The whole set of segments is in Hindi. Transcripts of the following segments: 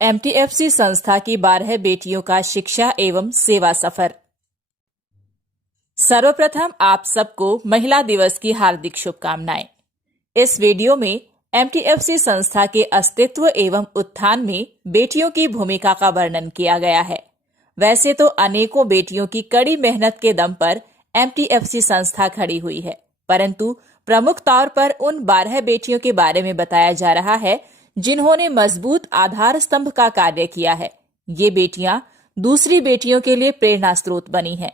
एमटीएफसी संस्था की 12 बेटियों का शिक्षा एवं सेवा सफर। सर्वप्रथम आप सबको महिला दिवस की हार्दिक शुभकामनाएं। इस वीडियो में एमटीएफसी संस्था के अस्तित्व एवं उत्थान में बेटियों की भूमिका का वर्णन किया गया है। वैसे तो अनेकों बेटियों की कड़ी मेहनत के दम पर एमटीएफसी संस्था खड़ी हुई है, परंतु प्रमुख तौर पर उन 12 बेटियों के बारे में बताया जा रहा है जिन्होंने मजबूत आधार स्तंभ का कार्य किया है। ये बेटियां दूसरी बेटियों के लिए प्रेरणा स्रोत बनी हैं।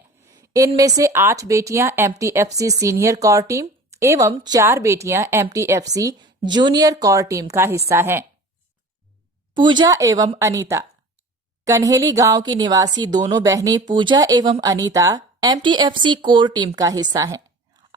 इनमें से 8 बेटियां एमटीएफसी सीनियर कोर टीम एवं 4 बेटियां एमटीएफसी जूनियर कोर टीम का हिस्सा हैं। पूजा एवं अनीता। कन्हेली गांव की निवासी दोनों बहनें पूजा एवं अनीता एमटीएफसी कोर टीम का हिस्सा हैं।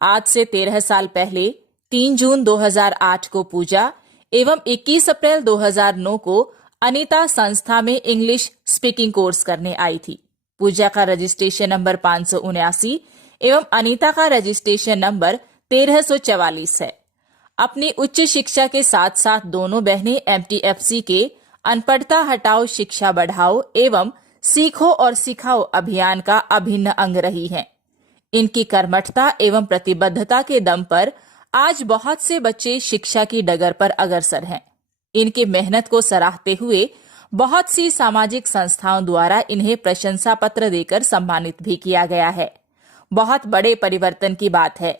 आज से 13 साल पहले 3 जून 2008 को पूजा एवं 21 अप्रैल 2009 को अनीता संस्था में इंग्लिश स्पीकिंग कोर्स करने आई थी। पूजा का रजिस्ट्रेशन नंबर 579 एवं अनीता का रजिस्ट्रेशन नंबर 1344 है। अपनी उच्च शिक्षा के साथ साथ दोनों बहनें एमटीएफसी के अनपढ़ता हटाओ शिक्षा बढ़ाओ एवं सीखो और सिखाओ अभियान का अभिन्न अंग रही हैं। इनकी कर्मठता एवं प्रतिबद्धता के दम पर आज बहुत से बच्चे शिक्षा की डगर पर अग्रसर हैं। इनकी मेहनत को सराहते हुए बहुत सी सामाजिक संस्थाओं द्वारा इन्हें प्रशंसा पत्र देकर सम्मानित भी किया गया है। बहुत बड़े परिवर्तन की बात है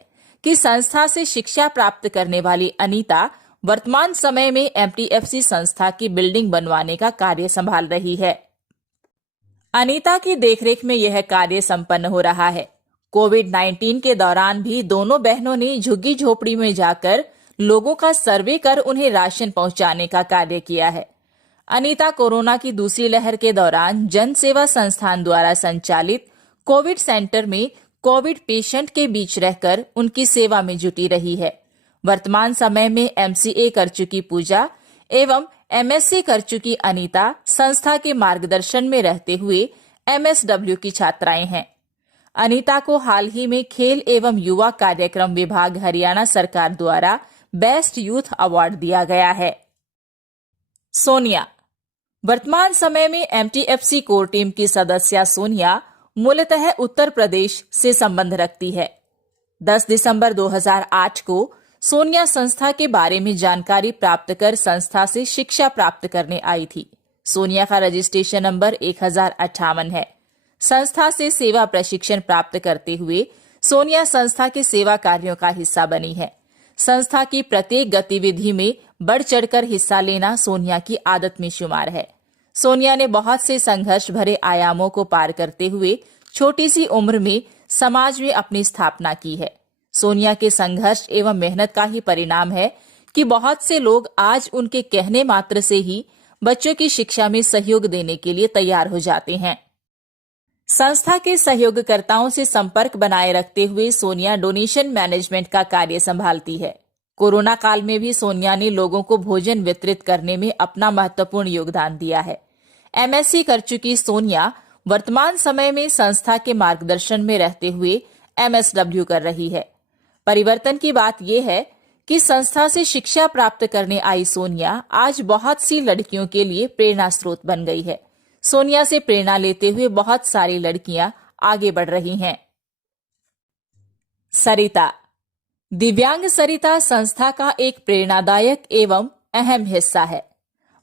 कि संस्था से शिक्षा प्राप्त करने वाली अनीता वर्तमान समय में एमटीएफसी संस्था की बिल्डिंग बनवाने का कार्य संभाल रही है। अनीता की देखरेख में यह कार्य संपन्न हो रहा है। कोविड-19 के दौरान भी दोनों बहनों ने झुग्गी झोपड़ी में जाकर लोगों का सर्वे कर उन्हें राशन पहुंचाने का कार्य किया है। अनीता कोरोना की दूसरी लहर के दौरान जन सेवा संस्थान द्वारा संचालित कोविड सेंटर में कोविड पेशेंट के बीच रहकर उनकी सेवा में जुटी रही है। वर्तमान समय में एमसीए कर चुकी पूजा एवं एमएससी कर चुकी अनीता संस्था के मार्गदर्शन में रहते हुए एमएसडब्ल्यू की छात्राएं हैं। अनीता को हाल ही में खेल एवं युवा कार्यक्रम विभाग हरियाणा सरकार द्वारा बेस्ट यूथ अवार्ड दिया गया है। सोनिया। वर्तमान समय में एमटीएफसी कोर टीम की सदस्य सोनिया मूलतः उत्तर प्रदेश से संबंध रखती है। 10 दिसंबर 2008 को सोनिया संस्था के बारे में जानकारी प्राप्त कर संस्था से शिक्षा प्राप्त करने आई थी। सोनिया का रजिस्ट्रेशन नंबर 1058 है। संस्था से सेवा प्रशिक्षण प्राप्त करते हुए सोनिया संस्था के सेवा कार्यों का हिस्सा बनी है। संस्था की प्रत्येक गतिविधि में बढ़ चढ़कर हिस्सा लेना सोनिया की आदत में शुमार है। सोनिया ने बहुत से संघर्ष भरे आयामों को पार करते हुए छोटी सी उम्र में समाज में अपनी स्थापना की है। सोनिया के संघर्ष एवं मेहनत का ही परिणाम है कि बहुत से लोग आज उनके कहने मात्र से ही बच्चों की शिक्षा में सहयोग देने के लिए तैयार हो जाते हैं। संस्था के सहयोगकर्ताओं से संपर्क बनाए रखते हुए सोनिया डोनेशन मैनेजमेंट का कार्य संभालती है। कोरोना काल में भी सोनिया ने लोगों को भोजन वितरित करने में अपना महत्वपूर्ण योगदान दिया है। एमएससी कर चुकी सोनिया वर्तमान समय में संस्था के मार्गदर्शन में रहते हुए एमएसडब्ल्यू कर रही है। परिवर्तन की बात यह है कि संस्था से शिक्षा प्राप्त करने आई सोनिया आज बहुत सी लड़कियों के लिए प्रेरणा स्रोत बन गई है। सोनिया से प्रेरणा लेते हुए बहुत सारी लड़कियां आगे बढ़ रही हैं। सरिता। दिव्यांग सरिता संस्था का एक प्रेरणादायक एवं अहम हिस्सा है।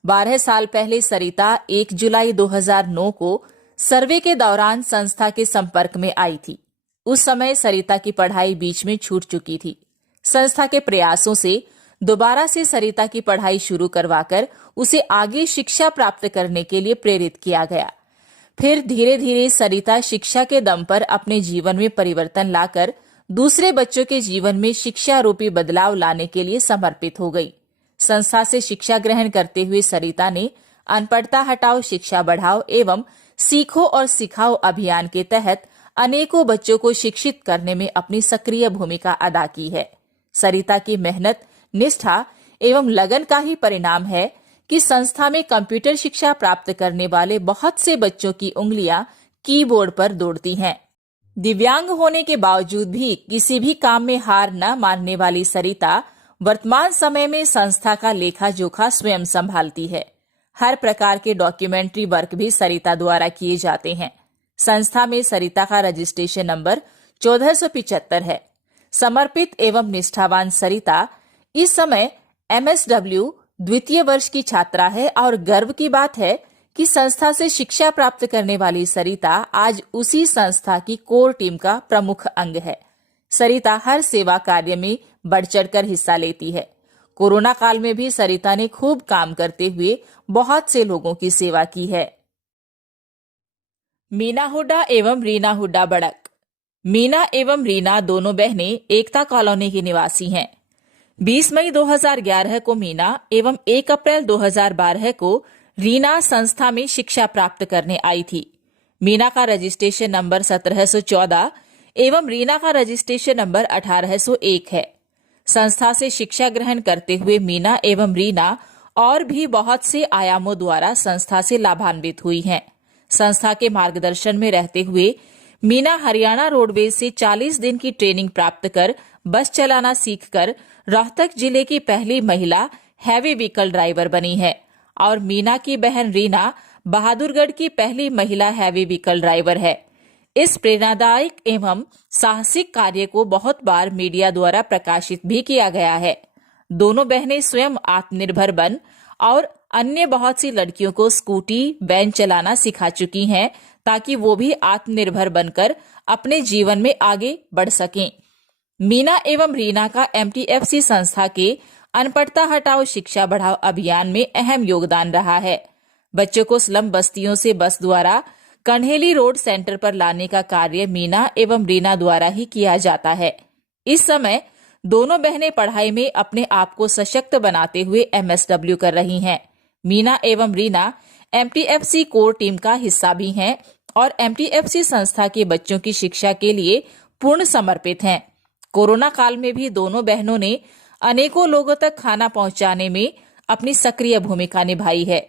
12 साल पहले सरिता 1 जुलाई 2009 को सर्वे के दौरान संस्था के संपर्क में आई थी। उस समय सरिता की पढ़ाई बीच में छूट चुकी थी। संस्था के प्रयासों से दोबारा से सरिता की पढ़ाई शुरू करवाकर उसे आगे शिक्षा प्राप्त करने के लिए प्रेरित किया गया। फिर धीरे धीरे सरिता शिक्षा के दम पर अपने जीवन में परिवर्तन लाकर दूसरे बच्चों के जीवन में शिक्षा रूपी बदलाव लाने के लिए समर्पित हो गई। संस्था से शिक्षा ग्रहण करते हुए सरिता ने अनपढ़ता हटाओ शिक्षा बढ़ाओ एवं सीखो और सिखाओ अभियान के तहत अनेकों बच्चों को शिक्षित करने में अपनी सक्रिय भूमिका अदा की है। सरिता की मेहनत, निष्ठा एवं लगन का ही परिणाम है कि संस्था में कंप्यूटर शिक्षा प्राप्त करने वाले बहुत से बच्चों की उंगलियां कीबोर्ड पर दौड़ती हैं। दिव्यांग होने के बावजूद भी किसी भी काम में हार न मानने वाली सरिता वर्तमान समय में संस्था का लेखा जोखा स्वयं संभालती है। हर प्रकार के डॉक्यूमेंट्री वर्क भी सरिता द्वारा किए जाते हैं। संस्था में सरिता का रजिस्ट्रेशन नंबर 1475 है। समर्पित एवं निष्ठावान सरिता इस समय MSW द्वितीय वर्ष की छात्रा है और गर्व की बात है कि संस्था से शिक्षा प्राप्त करने वाली सरिता आज उसी संस्था की कोर टीम का प्रमुख अंग है। सरिता हर सेवा कार्य में बढ़ चढ़कर हिस्सा लेती है। कोरोना काल में भी सरिता ने खूब काम करते हुए बहुत से लोगों की सेवा की है। मीना हुड्डा एवं रीना हुड्डा बड़क। मीना एवं रीना दोनों बहनें एकता कॉलोनी की निवासी हैं। 20 मई 2011 को मीना एवं 1 अप्रैल 2012 को रीना संस्था में शिक्षा प्राप्त करने आई थी। मीना का रजिस्ट्रेशन नंबर 1714 एवं रीना का रजिस्ट्रेशन नंबर 1801 है। संस्था से शिक्षा ग्रहण करते हुए मीना एवं रीना और भी बहुत से आयामों द्वारा संस्था से लाभान्वित हुई हैं। संस्था के मार्गदर्शन में रहते हुए मीना हरियाणा रोडवेज से 40 दिन की ट्रेनिंग प्राप्त कर बस चलाना सीखकर रोहतक जिले की पहली महिला हैवी व्हीकल ड्राइवर बनी है और मीना की बहन रीना बहादुरगढ़ की पहली महिला हैवी व्हीकल ड्राइवर है। इस प्रेरणादायक एवं साहसिक कार्य को बहुत बार मीडिया द्वारा प्रकाशित भी किया गया है। दोनों बहनें स्वयं आत्मनिर्भर बन और अन्य बहुत सी लड़कियों को स्कूटी, वैन चलाना सिखा चुकी हैं ताकि वो भी आत्मनिर्भर बनकर अपने जीवन में आगे बढ़ सकें। मीना एवं रीना का MTFC संस्था के अनपढ़ता हटाओ शिक्षा बढ़ाओ अभियान में अहम योगदान रहा है। बच्चों को स्लम बस्तियों से बस द्वारा कन्हेली रोड सेंटर पर लाने का कार्य मीना एवं रीना द्वारा ही किया जाता है। इस समय दोनों बहनें पढ़ाई में अपने आप को सशक्त बनाते हुए MSW कर रही हैं। मीना एवं रीना MTFC कोर टीम का हिस्सा भी हैं और MTFC संस्था के बच्चों की शिक्षा के लिए पूर्ण समर्पित हैं। कोरोना काल में भी दोनों बहनों ने अनेकों लोगों तक खाना पहुंचाने में अपनी सक्रिय भूमिका निभाई है।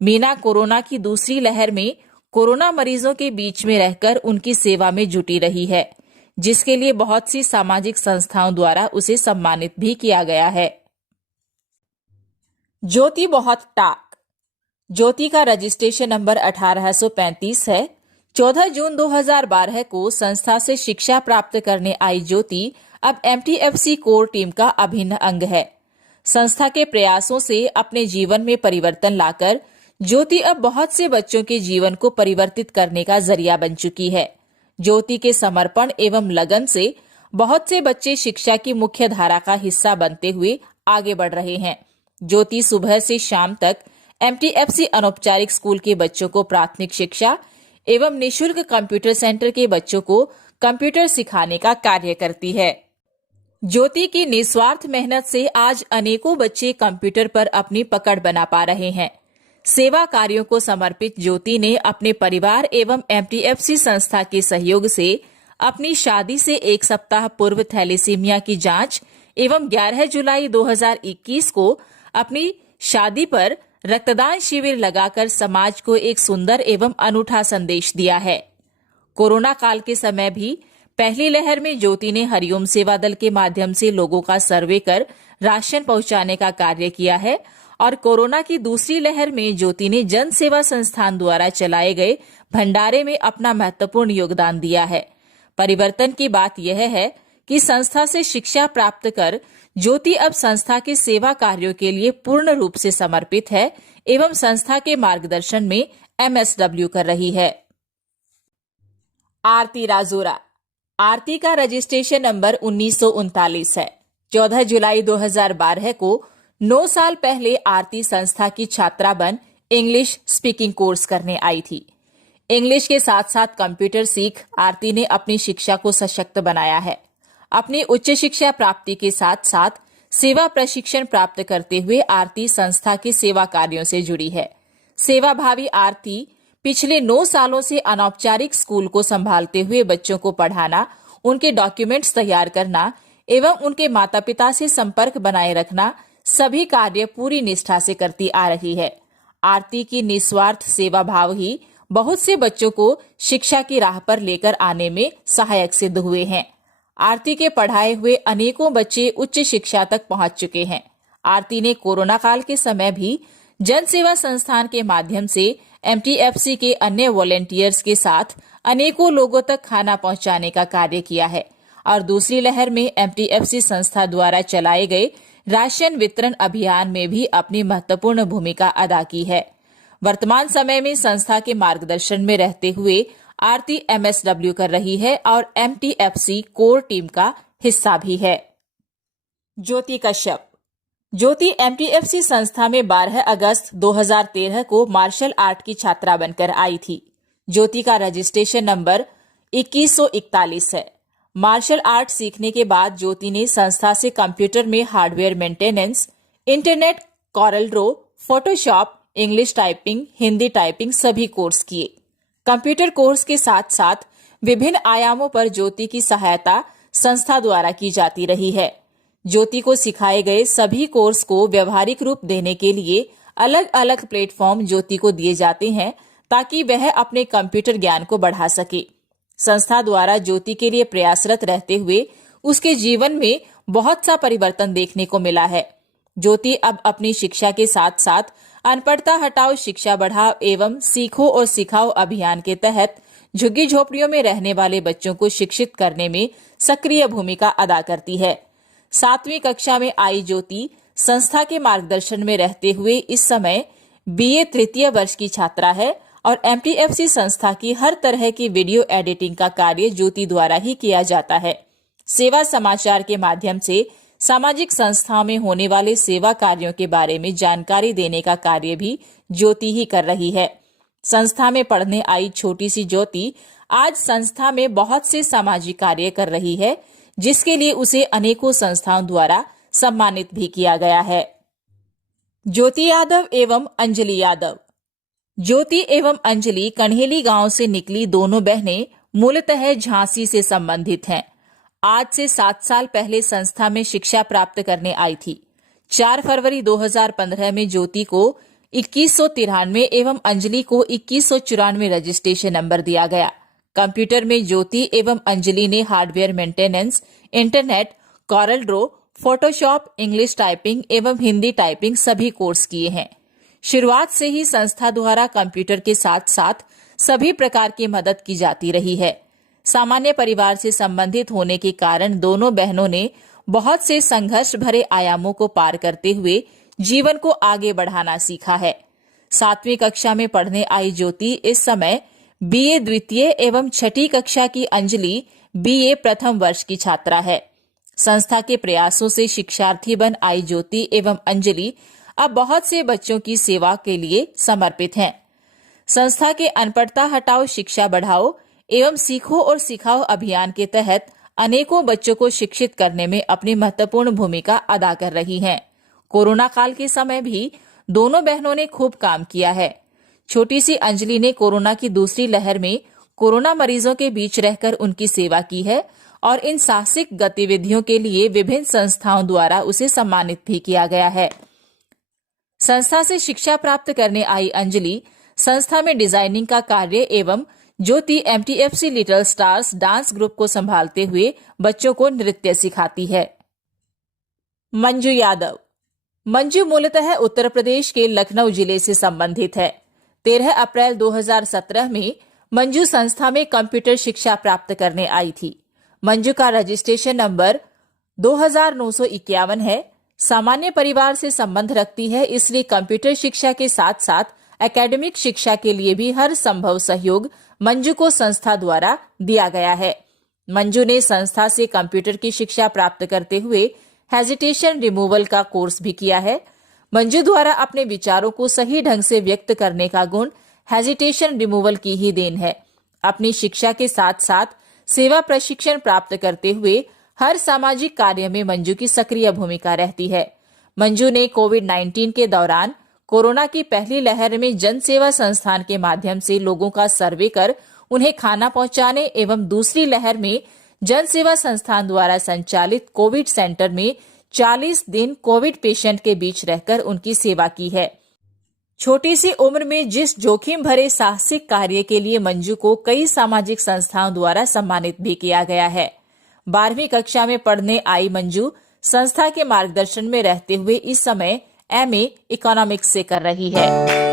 मीना कोरोना की दूसरी लहर में कोरोना मरीजों के बीच में रहकर उनकी सेवा में जुटी रही है, जिसके लिए बहुत सी सामाजिक संस्थाओं द्वारा उसे सम्मानित भी किया गया है। ज्योति बहुत टाक। ज्योति का रजिस्ट्रेशन नंबर 1835 है। 14 जून 2012 को संस्था से शिक्षा प्राप्त करने आई ज्योति अब MTFC कोर टीम का अभिन्न अंग है। संस्था के प्रयासों से अपने जीवन में परिवर्तन लाकर ज्योति अब बहुत से बच्चों के जीवन को परिवर्तित करने का जरिया बन चुकी है। ज्योति के समर्पण एवं लगन से बहुत से बच्चे शिक्षा की मुख्य धारा का हिस्सा बनते हुए आगे बढ़ रहे हैं। ज्योति सुबह से शाम तक MTFC अनौपचारिक स्कूल के बच्चों को प्राथमिक शिक्षा एवं निःशुल्क कंप्यूटर सेंटर के बच्चों को कंप्यूटर सिखाने का कार्य करती है। ज्योति की निस्वार्थ मेहनत से आज अनेकों बच्चे कंप्यूटर पर अपनी पकड़ बना पा रहे हैं। सेवा कार्यों को समर्पित ज्योति ने अपने परिवार एवं MTFC संस्था के सहयोग से अपनी शादी से 1 सप्ताह पूर्व थैलेसीमिया की जांच एवं 11 जुलाई 2021 को अपनी शादी पर रक्तदान शिविर लगाकर समाज को एक सुंदर एवं अनूठा संदेश दिया है। कोरोना काल के समय भी पहली लहर में ज्योति ने हरिओम सेवा दल के माध्यम से लोगों का सर्वे कर राशन पहुंचाने का कार्य किया है और कोरोना की दूसरी लहर में ज्योति ने जन सेवा संस्थान द्वारा चलाए गए भंडारे में अपना महत्वपूर्ण योगदान दिया है। परिवर्तन की बात यह है कि संस्था से शिक्षा प्राप्त कर ज्योति अब संस्था के सेवा कार्यों के लिए पूर्ण रूप से समर्पित है एवं संस्था के मार्गदर्शन में MSW कर रही है। आरती राजोरा। आरती का रजिस्ट्रेशन नंबर 1939 है। 14 जुलाई 2012 को 9 साल पहले आरती संस्था की छात्रा बन इंग्लिश स्पीकिंग कोर्स करने आई थी। इंग्लिश के साथ साथ कंप्यूटर सीख आरती ने अपनी शिक्षा को सशक्त बनाया है। अपनी उच्च शिक्षा प्राप्ति के साथ साथ सेवा प्रशिक्षण प्राप्त करते हुए आरती संस्था के सेवा कार्यों से जुड़ी है। सेवाभावी आरती पिछले 9 सालों से अनौपचारिक स्कूल को संभालते हुए बच्चों को पढ़ाना, उनके डॉक्यूमेंट्स तैयार करना एवं उनके माता पिता से संपर्क बनाए रखना सभी कार्य पूरी निष्ठा से करती आ रही है। आरती की निस्वार्थ सेवा भाव ही बहुत से बच्चों को शिक्षा की राह पर लेकर आने में सहायक सिद्ध हुए हैं। आरती के पढ़ाए हुए अनेकों बच्चे उच्च शिक्षा तक पहुंच चुके हैं। आरती ने कोरोना काल के समय भी जन सेवा संस्थान के माध्यम से एमटीएफसी के अन्य वॉलेंटियर्स के साथ अनेकों लोगों तक खाना पहुंचाने का कार्य किया है और दूसरी लहर में एमटीएफसी संस्था द्वारा चलाए गए राशन वितरण अभियान में भी अपनी महत्वपूर्ण भूमिका अदा की है। वर्तमान समय में संस्था के मार्गदर्शन में रहते हुए आरती एमएसडब्ल्यू कर रही है और एमटीएफसी कोर टीम का हिस्सा भी है। ज्योति कश्यप। ज्योति एमटीएफसी संस्था में 12 अगस्त 2013 को मार्शल आर्ट की छात्रा बनकर आई थी। ज्योति का रजिस्ट्रेशन नंबर 2141 है। मार्शल आर्ट सीखने के बाद ज्योति ने संस्था से कंप्यूटर में hardware maintenance, internet, Corel Draw, Photoshop, English typing, Hindi typing सभी कोर्स किए। कंप्यूटर कोर्स के साथ साथ विभिन्न आयामों पर ज्योति की सहायता संस्था द्वारा की जाती रही है। ज्योति को सिखाए गए सभी कोर्स को व्यवहारिक रूप देने के लिए अलग अलग प्लेटफॉर्म ज्योति को दिए जाते हैं ताकि वह अपने कंप्यूटर ज्ञान को बढ़ा सके। संस्था द्वारा ज्योति के लिए प्रयासरत रहते हुए उसके जीवन में बहुत सा परिवर्तन देखने को मिला है। ज्योति अब अपनी शिक्षा के साथ साथ अनपढ़ता हटाओ शिक्षा बढ़ाओ एवं सीखो और सिखाओ अभियान के तहत झुग्गी झोपड़ियों में रहने वाले बच्चों को शिक्षित करने में सक्रिय भूमिका अदा करती है। 7वीं कक्षा में आई ज्योति संस्था के मार्गदर्शन में रहते हुए इस समय बीए तृतीय वर्ष की छात्रा है और एमटीएफसी संस्था की हर तरह की वीडियो एडिटिंग का कार्य ज्योति द्वारा ही किया जाता है। सेवा समाचार के माध्यम से सामाजिक संस्थाओं में होने वाले सेवा कार्यों के बारे में जानकारी देने का कार्य भी ज्योति ही कर रही है। संस्था में पढ़ने आई छोटी सी ज्योति आज संस्था में बहुत से सामाजिक कार्य कर रही है, जिसके लिए उसे अनेकों संस्थाओं द्वारा सम्मानित भी किया गया है। ज्योति यादव एवं अंजलि यादव। ज्योति एवं अंजलि कन्हेली गांव से निकली दोनों बहनें मूलतः झांसी से संबंधित हैं। आज से 7 साल पहले संस्था में शिक्षा प्राप्त करने आई थी। 4 फरवरी 2015 में ज्योति को 2193 एवं अंजलि को 2194 रजिस्ट्रेशन नंबर दिया गया। कंप्यूटर में ज्योति एवं अंजलि ने hardware maintenance, internet, Corel Draw, Photoshop, English typing एवं हिंदी टाइपिंग सभी कोर्स किए हैं। शुरुआत से ही संस्था द्वारा कंप्यूटर के साथ साथ सभी प्रकार की मदद की जाती रही है। सामान्य परिवार से संबंधित होने के कारण दोनों बहनों ने बहुत से संघर्ष भरे आयामों को पार करते हुए जीवन को आगे बढ़ाना सीखा है। 7वीं कक्षा में पढ़ने आई ज्योति इस समय बीए द्वितीय एवं 6ठी कक्षा की अंजलि बीए प्रथम वर्ष की छात्रा है। संस्था के प्रयासों से शिक्षार्थी बन आई ज्योति एवं अंजलि अब बहुत से बच्चों की सेवा के लिए समर्पित हैं। संस्था के अनपढ़ता हटाओ शिक्षा बढ़ाओ एवं सीखो और सिखाओ अभियान के तहत अनेकों बच्चों को शिक्षित करने में अपनी महत्वपूर्ण भूमिका अदा कर रही हैं। कोरोना काल के समय भी दोनों बहनों ने खूब काम किया है। छोटी सी अंजलि ने कोरोना की दूसरी लहर में कोरोना मरीजों के बीच रहकर उनकी सेवा की है और इन साहसिक गतिविधियों के लिए विभिन्न संस्थाओं द्वारा उसे सम्मानित भी किया गया है। संस्था से शिक्षा प्राप्त करने आई अंजलि संस्था में डिजाइनिंग का कार्य एवं ज्योति एमटीएफसी लिटिल स्टार्स डांस ग्रुप को संभालते हुए बच्चों को नृत्य सिखाती है। मंजू यादव। मंजू मूलतः उत्तर प्रदेश के लखनऊ जिले से संबंधित है। 13 अप्रैल 2017 में मंजू संस्था में कंप्यूटर शिक्षा प्राप्त करने आई थी। मंजू का रजिस्ट्रेशन नंबर 2951 है। सामान्य परिवार से संबंध रखती है, इसलिए कंप्यूटर शिक्षा के साथ साथ एकेडमिक शिक्षा के लिए भी हर संभव सहयोग मंजू को संस्था द्वारा दिया गया है। मंजू ने संस्था से कंप्यूटर की शिक्षा प्राप्त करते हुए हेजिटेशन रिमूवल का कोर्स भी किया है। मंजू द्वारा अपने विचारों को सही ढंग से व्यक्त करने का गुण हेजिटेशन रिमूवल की ही देन है। अपनी शिक्षा के साथ साथ सेवा प्रशिक्षण प्राप्त करते हुए हर सामाजिक कार्य में मंजू की सक्रिय भूमिका रहती है। मंजू ने कोविड-19 के दौरान कोरोना की पहली लहर में जन सेवा संस्थान के माध्यम से लोगों का सर्वे कर उन्हें खाना पहुंचाने एवं दूसरी लहर में जन सेवा संस्थान द्वारा संचालित कोविड सेंटर में 40 दिन कोविड पेशेंट के बीच रहकर उनकी सेवा की है। छोटी सी उम्र में जिस जोखिम भरे साहसिक कार्य के लिए मंजू को कई सामाजिक संस्थाओं द्वारा सम्मानित भी किया गया है। 12वीं कक्षा में पढ़ने आई मंजू संस्था के मार्गदर्शन में रहते हुए इस समय एमए इकोनॉमिक्स से कर रही है।